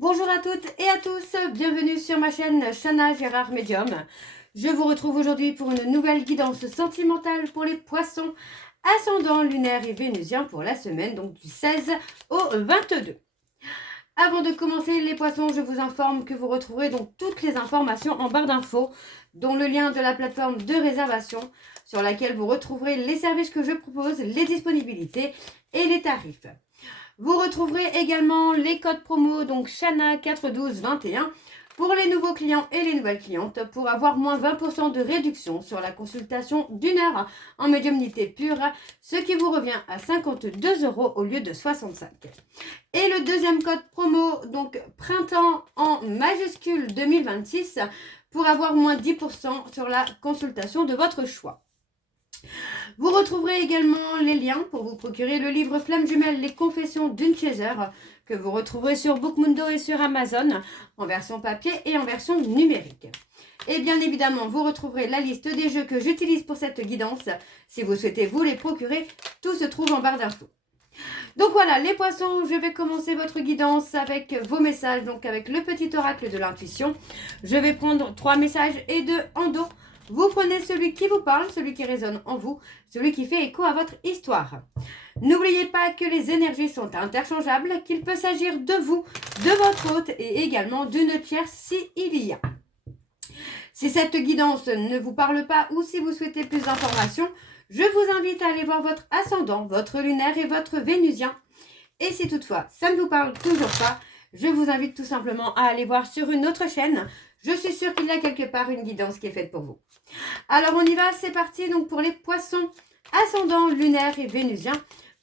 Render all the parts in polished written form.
Bonjour à toutes et à tous, bienvenue sur ma chaîne Chana Gérard Medium. Je vous retrouve aujourd'hui pour une nouvelle guidance sentimentale pour les poissons ascendant lunaire et vénusien pour la semaine donc du 16 au 22. Avant de commencer les poissons, je vous informe que vous retrouverez donc toutes les informations en barre d'infos, dont le lien de la plateforme de réservation sur laquelle vous retrouverez les services que je propose, les disponibilités et les tarifs. Vous retrouverez également les codes promo, donc Chana 41221 pour les nouveaux clients et les nouvelles clientes pour avoir moins 20% de réduction sur la consultation d'une heure en médiumnité pure, ce qui vous revient à 52 € au lieu de 65. Et le deuxième code promo, donc printemps en majuscule 2026 pour avoir moins 10% sur la consultation de votre choix. Vous retrouverez également les liens pour vous procurer le livre Flamme Jumelle, les confessions d'une chaser, que vous retrouverez sur Bookmundo et sur Amazon, en version papier et en version numérique. Et bien évidemment, vous retrouverez la liste des jeux que j'utilise pour cette guidance. Si vous souhaitez vous les procurer, tout se trouve en barre d'infos. Donc voilà, les poissons, je vais commencer votre guidance avec vos messages, donc avec le petit oracle de l'intuition. Je vais prendre 3 messages et 2 en dos. Vous prenez celui qui vous parle, celui qui résonne en vous, celui qui fait écho à votre histoire. N'oubliez pas que les énergies sont interchangeables, qu'il peut s'agir de vous, de votre hôte et également d'une tierce s'il y a. Si cette guidance ne vous parle pas ou si vous souhaitez plus d'informations, je vous invite à aller voir votre ascendant, votre lunaire et votre vénusien. Et si toutefois ça ne vous parle toujours pas, je vous invite tout simplement à aller voir sur une autre chaîne. Je suis sûre qu'il y a quelque part une guidance qui est faite pour vous. Alors on y va, c'est parti donc pour les poissons ascendant lunaire et vénusien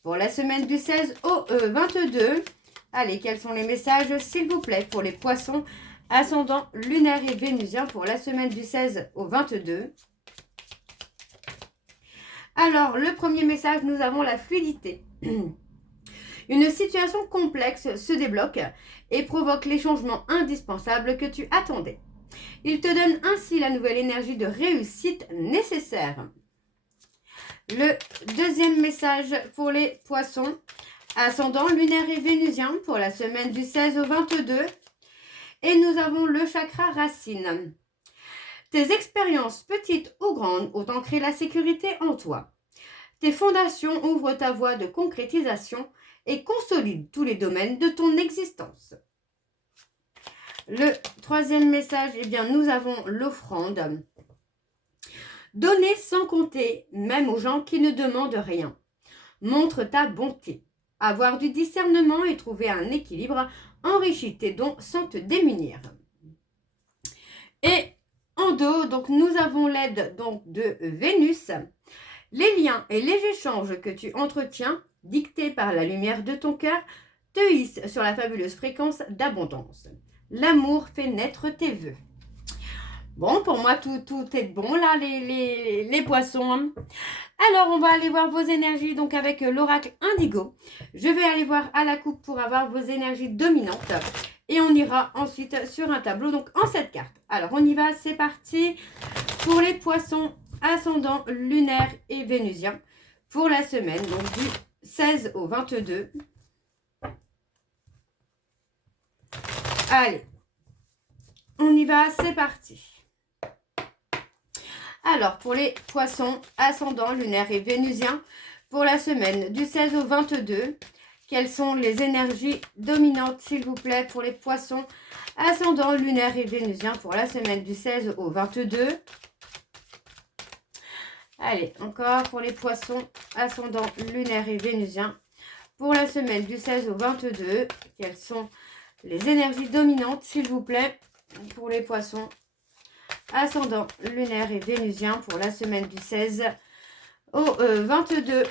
pour la semaine du 16 au 22. Allez, quels sont les messages s'il vous plaît pour les poissons ascendant lunaire et vénusien pour la semaine du 16 au 22. Alors, le premier message, nous avons la fluidité. Une situation complexe se débloque et provoque les changements indispensables que tu attendais. Il te donne ainsi la nouvelle énergie de réussite nécessaire. Le deuxième message pour les poissons, ascendant lunaire et vénusien pour la semaine du 16 au 22. Et nous avons le chakra racine. Tes expériences, petites ou grandes, ont ancré la sécurité en toi. Tes fondations ouvrent ta voie de concrétisation et consolident tous les domaines de ton existence. Le troisième message, eh bien, nous avons l'offrande. Donner sans compter, même aux gens qui ne demandent rien. Montre ta bonté. Avoir du discernement et trouver un équilibre enrichit tes dons sans te démunir. Et en dos, donc, nous avons l'aide donc, de Vénus. Les liens et les échanges que tu entretiens, dictés par la lumière de ton cœur, te hissent sur la fabuleuse fréquence d'abondance. L'amour fait naître tes vœux. Bon, pour moi, tout est bon là, les poissons. Alors, on va aller voir vos énergies donc avec l'oracle indigo. Je vais aller voir à la coupe pour avoir vos énergies dominantes. Et on ira ensuite sur un tableau, donc en 7 cartes. Alors, on y va, c'est parti pour les poissons ascendant lunaire et vénusien pour la semaine, donc du 16 au 22. Allez, on y va, c'est parti. Alors, pour les poissons ascendant lunaire et vénusien pour la semaine du 16 au 22, quelles sont les énergies dominantes, s'il vous plaît, pour les poissons ascendant lunaire et vénusien pour la semaine du 16 au 22. Allez, encore pour les poissons ascendant lunaire et vénusien pour la semaine du 16 au 22. Quelles sont les énergies dominantes, s'il vous plaît, pour les poissons ascendant lunaire et vénusien pour la semaine du 16 au 22.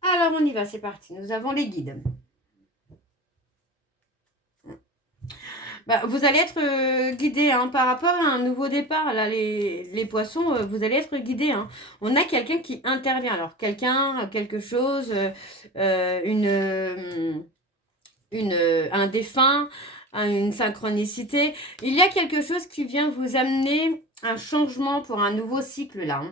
Alors, on y va, c'est parti. Nous avons les guides. Vous allez être guidé par rapport à un nouveau départ. Là, les poissons, vous allez être guidé. On a quelqu'un qui intervient. Alors, quelqu'un, quelque chose, un défunt, une synchronicité. Il y a quelque chose qui vient vous amener un changement pour un nouveau cycle là.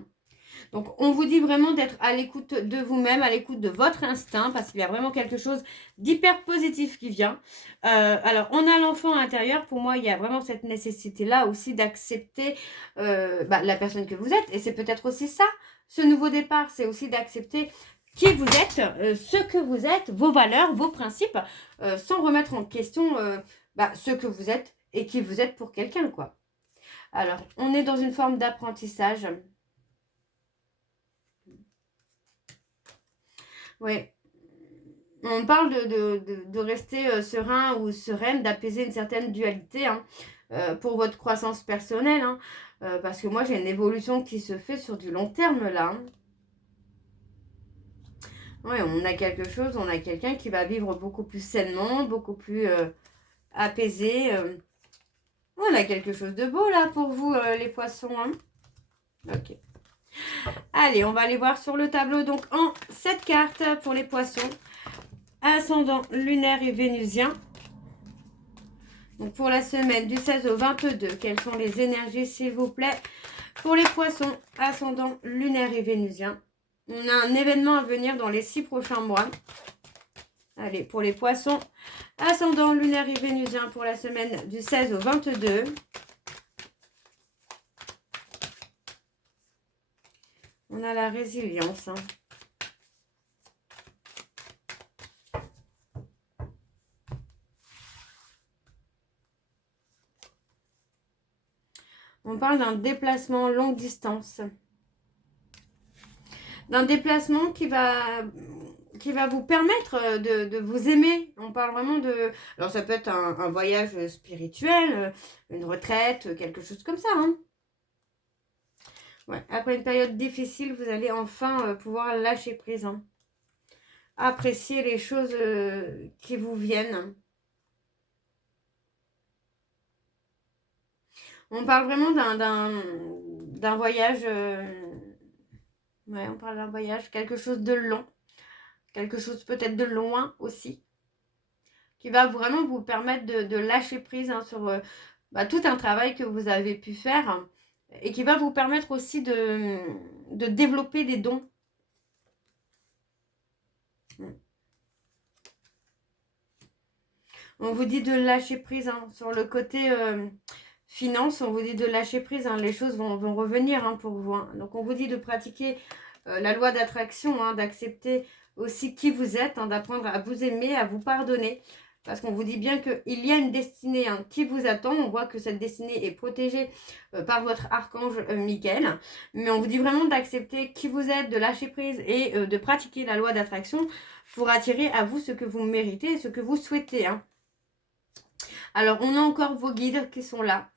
Donc, on vous dit vraiment d'être à l'écoute de vous-même, à l'écoute de votre instinct, parce qu'il y a vraiment quelque chose d'hyper positif qui vient. Alors, on a l'enfant à l'intérieur. Pour moi, il y a vraiment cette nécessité-là aussi d'accepter la personne que vous êtes. Et c'est peut-être aussi ça, ce nouveau départ. C'est aussi d'accepter qui vous êtes, ce que vous êtes, vos valeurs, vos principes, sans remettre en question ce que vous êtes et qui vous êtes pour quelqu'un, quoi. Alors, on est dans une forme d'apprentissage. Oui. On parle de rester serein ou sereine, d'apaiser une certaine dualité hein, pour votre croissance personnelle. Hein, parce que moi, j'ai une évolution qui se fait sur du long terme là. Hein. Oui, on a quelque chose, on a quelqu'un qui va vivre beaucoup plus sainement, beaucoup plus apaisé. On a quelque chose de beau là pour vous, les poissons. Hein. Ok. Allez, on va aller voir sur le tableau. Donc, en 7 cartes pour les poissons. Ascendant lunaire et vénusien. Donc, pour la semaine du 16 au 22, quelles sont les énergies, s'il vous plaît, pour les poissons, ascendant lunaire et vénusien. On a un événement à venir dans les 6 prochains mois. Allez, pour les poissons, ascendant lunaire et vénusien pour la semaine du 16 au 22. On a la résilience. Hein. On parle d'un déplacement longue distance. D'un déplacement qui va vous permettre de vous aimer. On parle vraiment de... Alors, ça peut être un voyage spirituel, une retraite, quelque chose comme ça. Hein. Ouais. Après une période difficile, vous allez enfin pouvoir lâcher prise. Hein. Apprécier les choses qui vous viennent. On parle vraiment d'un voyage... Ouais, on parle d'un voyage, quelque chose de long. Quelque chose peut-être de loin aussi. Qui va vraiment vous permettre de lâcher prise hein, sur tout un travail que vous avez pu faire. Hein, et qui va vous permettre aussi de développer des dons. On vous dit de lâcher prise hein, sur le côté... finance, on vous dit de lâcher prise, hein, les choses vont revenir hein, pour vous. Hein. Donc, on vous dit de pratiquer la loi d'attraction, hein, d'accepter aussi qui vous êtes, hein, d'apprendre à vous aimer, à vous pardonner. Parce qu'on vous dit bien qu'il y a une destinée hein, qui vous attend. On voit que cette destinée est protégée par votre archange Michael. Mais on vous dit vraiment d'accepter qui vous êtes, de lâcher prise et de pratiquer la loi d'attraction pour attirer à vous ce que vous méritez et ce que vous souhaitez. Hein. Alors, on a encore vos guides qui sont là.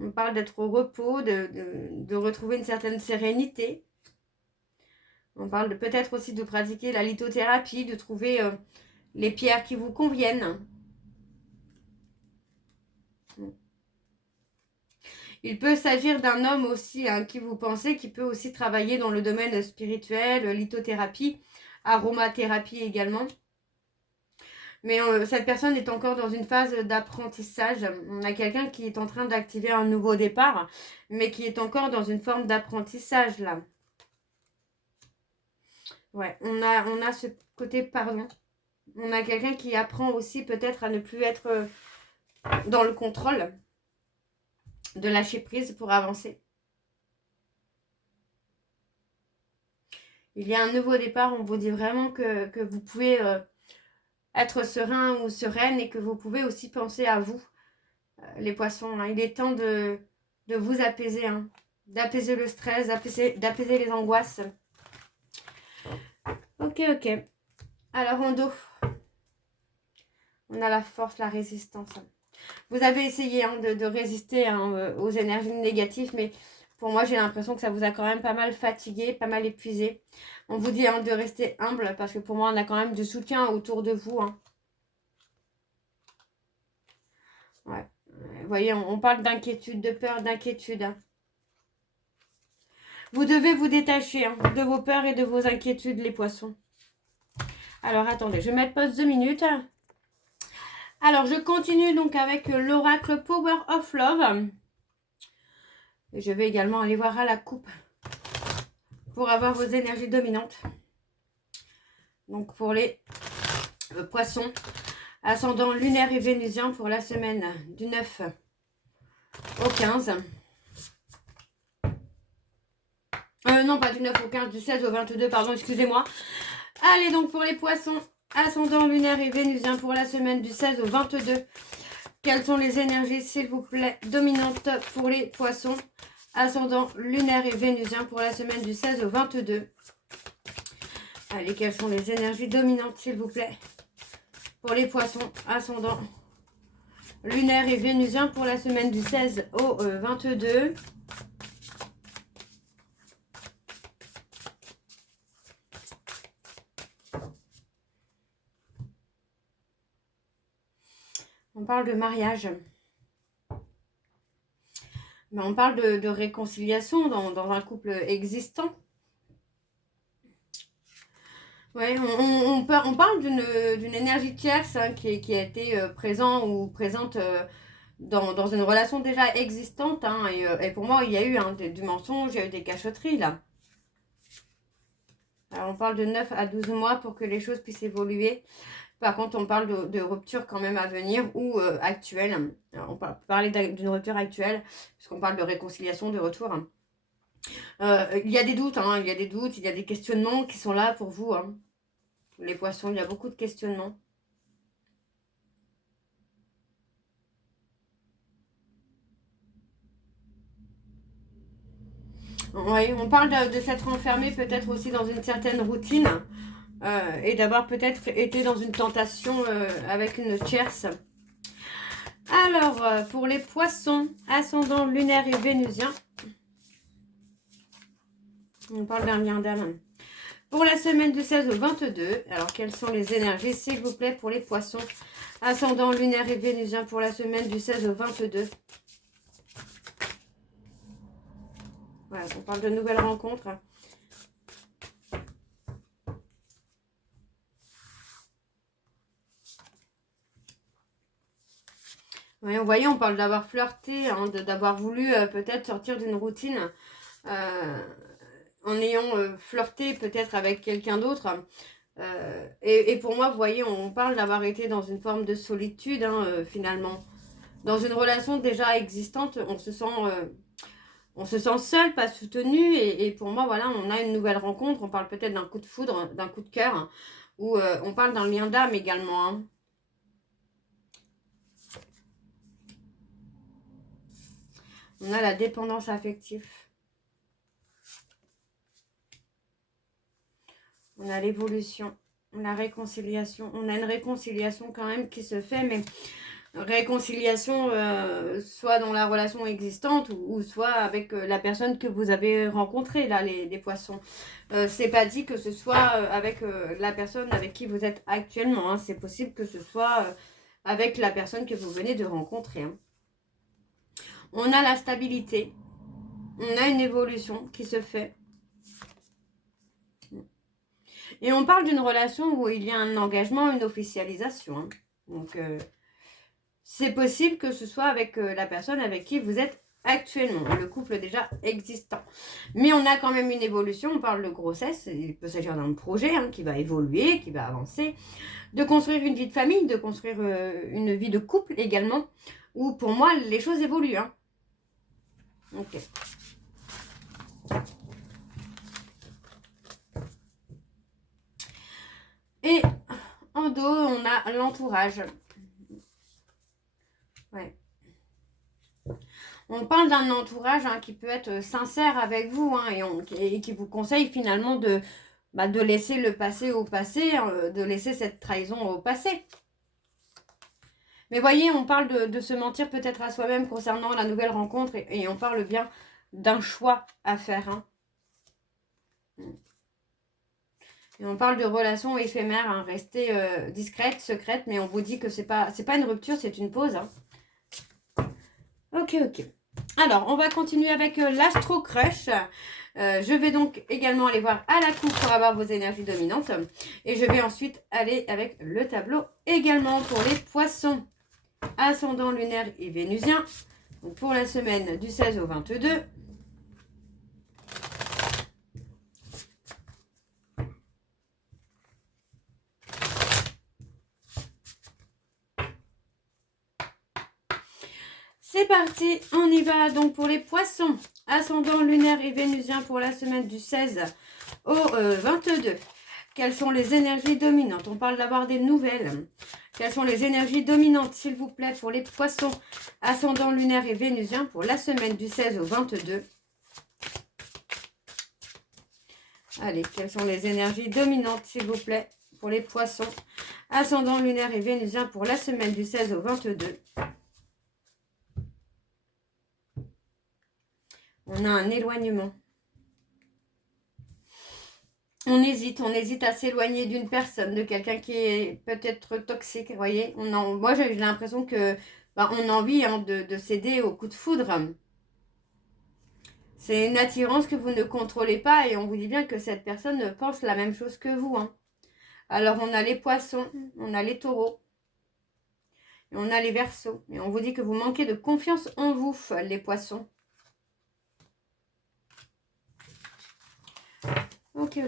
On parle d'être au repos, de retrouver une certaine sérénité. On parle peut-être aussi de pratiquer la lithothérapie, de trouver les pierres qui vous conviennent. Il peut s'agir d'un homme aussi hein, qui vous pensez, qui peut aussi travailler dans le domaine spirituel, lithothérapie, aromathérapie également. Mais cette personne est encore dans une phase d'apprentissage. On a quelqu'un qui est en train d'activer un nouveau départ, mais qui est encore dans une forme d'apprentissage là. Ouais, on a ce côté pardon. On a quelqu'un qui apprend aussi peut-être à ne plus être dans le contrôle, de lâcher prise pour avancer. Il y a un nouveau départ, on vous dit vraiment que vous pouvez... être serein ou sereine et que vous pouvez aussi penser à vous, les poissons. Hein. Il est temps de vous apaiser, hein. D'apaiser le stress, d'apaiser les angoisses. Ok. Alors en dos, on a la force, la résistance. Vous avez essayé hein, de résister hein, aux énergies négatives, mais pour moi, j'ai l'impression que ça vous a quand même pas mal fatigué, pas mal épuisé. On vous dit hein, de rester humble, parce que pour moi, on a quand même du soutien autour de vous. Hein. Ouais. Vous voyez, on parle d'inquiétude, de peur, d'inquiétude. Hein. Vous devez vous détacher hein, de vos peurs et de vos inquiétudes, les poissons. Alors, attendez, je vais mettre pause 2 minutes. Alors, je continue donc avec l'oracle Power of Love. Et je vais également aller voir à la coupe pour avoir vos énergies dominantes. Donc pour les poissons, ascendant lunaire et vénusien pour la semaine du 9 au 15. Non, pas du 9 au 15, du 16 au 22, pardon, excusez-moi. Allez, donc pour les poissons, ascendant lunaire et vénusien pour la semaine du 16 au 22. Quelles sont les énergies, s'il vous plaît, dominantes pour les poissons, ascendant lunaire et vénusien pour la semaine du 16 au 22. Allez, quelles sont les énergies dominantes, s'il vous plaît, pour les poissons, ascendant lunaire et vénusien pour la semaine du 16 au 22. On parle de mariage. Mais on parle de réconciliation dans un couple existant. Ouais, on parle d'une énergie tierce hein, qui a été présente ou présente dans une relation déjà existante. Hein, et pour moi, il y a eu du mensonge, il y a eu des cachotteries là. Alors, on parle de 9 à 12 mois pour que les choses puissent évoluer. Par contre, on parle de rupture quand même à venir ou actuelle. Alors, on peut parler d'une rupture actuelle, puisqu'on parle de réconciliation, de retour. Il y a des doutes, hein, il y a des questionnements qui sont là pour vous. Hein. Les poissons, il y a beaucoup de questionnements. Oui, on parle de s'être enfermé peut-être aussi dans une certaine routine et d'avoir peut-être été dans une tentation avec une tierce. Alors, pour les poissons, ascendant lunaire et vénusien, on parle d'un lien d'âme. Pour la semaine du 16 au 22, alors quelles sont les énergies, s'il vous plaît, pour les poissons, ascendant lunaire et vénusien pour la semaine du 16 au 22. Voilà, on parle de nouvelles rencontres. Oui, vous voyez, on parle d'avoir flirté, hein, d'avoir voulu peut-être sortir d'une routine en ayant flirté peut-être avec quelqu'un d'autre. Et pour moi, vous voyez, on parle d'avoir été dans une forme de solitude, hein, finalement. Dans une relation déjà existante, on se sent seul, pas soutenu. Et pour moi, voilà, on a une nouvelle rencontre. On parle peut-être d'un coup de foudre, d'un coup de cœur. Hein, ou on parle d'un lien d'âme également. Hein. On a la dépendance affective. On a l'évolution, la réconciliation. On a une réconciliation quand même qui se fait, mais réconciliation soit dans la relation existante ou soit avec la personne que vous avez rencontrée, là, les poissons. C'est pas dit que ce soit avec la personne avec qui vous êtes actuellement. Hein. C'est possible que ce soit avec la personne que vous venez de rencontrer. Hein. On a la stabilité. On a une évolution qui se fait. Et on parle d'une relation où il y a un engagement, une officialisation. Hein. Donc, c'est possible que ce soit avec la personne avec qui vous êtes actuellement, le couple déjà existant. Mais on a quand même une évolution, on parle de grossesse, il peut s'agir d'un projet hein, qui va évoluer, qui va avancer, de construire une vie de famille, de construire une vie de couple également, où pour moi les choses évoluent. Hein. Ok. Et en dos, on a l'entourage. Ouais. On parle d'un entourage hein, qui peut être sincère avec vous hein, et qui vous conseille finalement de laisser le passé au passé, de laisser cette trahison au passé. Mais voyez, on parle de se mentir peut-être à soi-même concernant la nouvelle rencontre et on parle bien d'un choix à faire. Hein. Et on parle de relations éphémères, hein, rester discrète, secrète, mais on vous dit que c'est pas une rupture, c'est une pause. Hein. Ok. Alors, on va continuer avec l'Astro Crush. Je vais donc également aller voir à la coupe pour avoir vos énergies dominantes. Et je vais ensuite aller avec le tableau également pour les poissons. Ascendant lunaire et vénusien. Donc pour la semaine du 16 au 22. C'est parti, on y va. Donc pour les poissons, ascendant lunaire et vénusien pour la semaine du 16 au 22. Quelles sont les énergies dominantes? On parle d'avoir des nouvelles. Quelles sont les énergies dominantes, s'il vous plaît, pour les poissons, ascendant lunaire et vénusien pour la semaine du 16 au 22? Allez, quelles sont les énergies dominantes, s'il vous plaît, pour les poissons, ascendant lunaire et vénusien pour la semaine du 16 au 22? On a un éloignement. On hésite à s'éloigner d'une personne, de quelqu'un qui est peut-être toxique, vous voyez. Moi, j'ai l'impression que on a envie de céder au coup de foudre. C'est une attirance que vous ne contrôlez pas et on vous dit bien que cette personne pense la même chose que vous. Alors, on a les poissons, on a les taureaux, et on a les verseaux. Et on vous dit que vous manquez de confiance en vous, les poissons. Ok.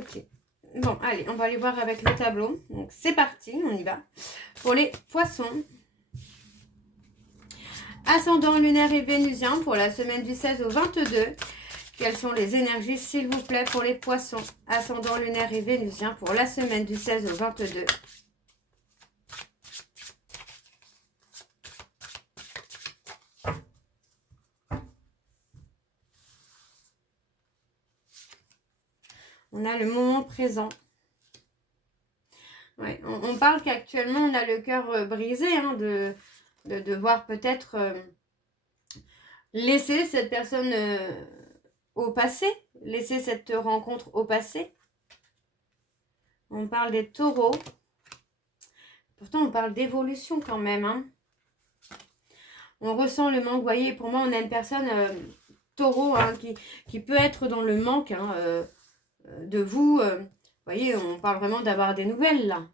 Bon, allez, on va aller voir avec le tableau. Donc, c'est parti, on y va. Pour les poissons, ascendant lunaire et vénusien pour la semaine du 16 au 22. Quelles sont les énergies, s'il vous plaît, pour les poissons, ascendant lunaire et vénusien pour la semaine du 16 au 22? On a le moment présent. Ouais, on parle qu'actuellement, on a le cœur brisé de devoir peut-être laisser cette personne au passé, laisser cette rencontre au passé. On parle des taureaux. Pourtant, on parle d'évolution quand même. On ressent le manque. Vous voyez, pour moi, on a une personne taureau qui peut être dans le manque de vous. Vous voyez, on parle vraiment d'avoir des nouvelles là.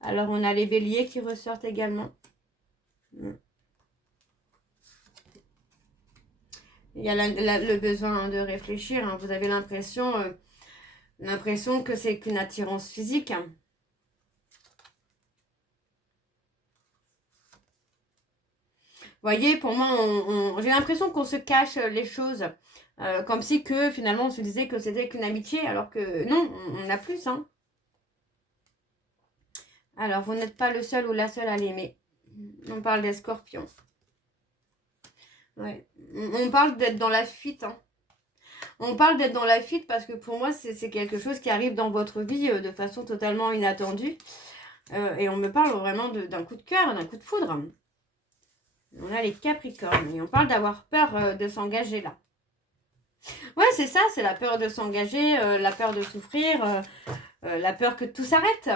Alors, on a les béliers qui ressortent également. Il y a le besoin de réfléchir. Vous avez l'impression que c'est qu'une attirance physique. Vous voyez, pour moi, j'ai l'impression qu'on se cache les choses. Comme si que finalement on se disait que c'était qu'une amitié, alors que non, on a plus. Alors, vous n'êtes pas le seul ou la seule à l'aimer. On parle des scorpions. Ouais. On parle d'être dans la fuite. On parle d'être dans la fuite parce que pour moi, c'est quelque chose qui arrive dans votre vie de façon totalement inattendue. Et on me parle vraiment d'un coup de cœur, d'un coup de foudre. On a les capricornes et on parle d'avoir peur de s'engager là. Ouais, c'est ça, c'est la peur de s'engager, la peur de souffrir, la peur que tout s'arrête.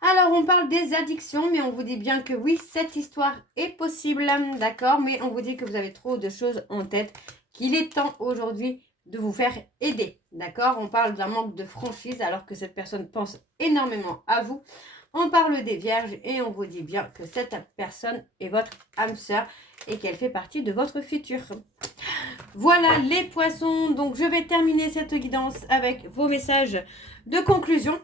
Alors, on parle des addictions, mais on vous dit bien que oui, cette histoire est possible, d'accord? Mais on vous dit que vous avez trop de choses en tête, qu'il est temps aujourd'hui de vous faire aider, d'accord? On parle d'un manque de franchise alors que cette personne pense énormément à vous. On parle des vierges et on vous dit bien que cette personne est votre âme sœur et qu'elle fait partie de votre futur. Voilà les poissons, donc je vais terminer cette guidance avec vos messages de conclusion.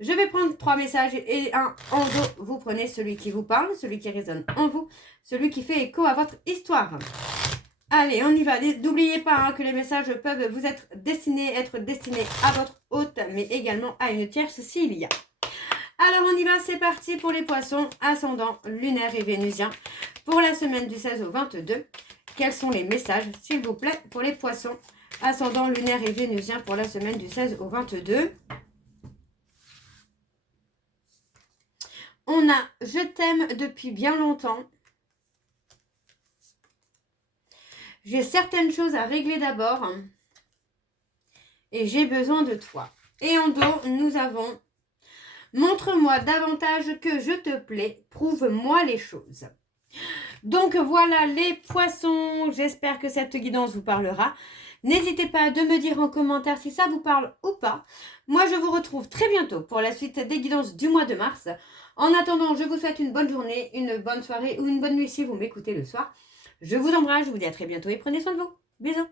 Je vais prendre 3 messages et un en dos. Vous prenez celui qui vous parle, celui qui résonne en vous, celui qui fait écho à votre histoire. Allez, on y va. N'oubliez pas que les messages peuvent vous être destinés à votre hôte, mais également à une tierce s'il y a. Alors, on y va, c'est parti pour les poissons, ascendant lunaire et vénusien, pour la semaine du 16 au 22. Quels sont les messages, s'il vous plaît, pour les poissons, ascendant lunaire et vénusien, pour la semaine du 16 au 22. On a « Je t'aime depuis bien longtemps ». J'ai certaines choses à régler d'abord. Et j'ai besoin de toi. Et en dos, nous avons « Montre-moi davantage que je te plais. Prouve-moi les choses ». Donc voilà les poissons. J'espère que cette guidance vous parlera. N'hésitez pas de me dire en commentaire si ça vous parle ou pas. Moi, je vous retrouve très bientôt pour la suite des guidances du mois de mars. En attendant, je vous souhaite une bonne journée, une bonne soirée ou une bonne nuit si vous m'écoutez le soir. Je vous embrasse, je vous dis à très bientôt et prenez soin de vous. Bisous.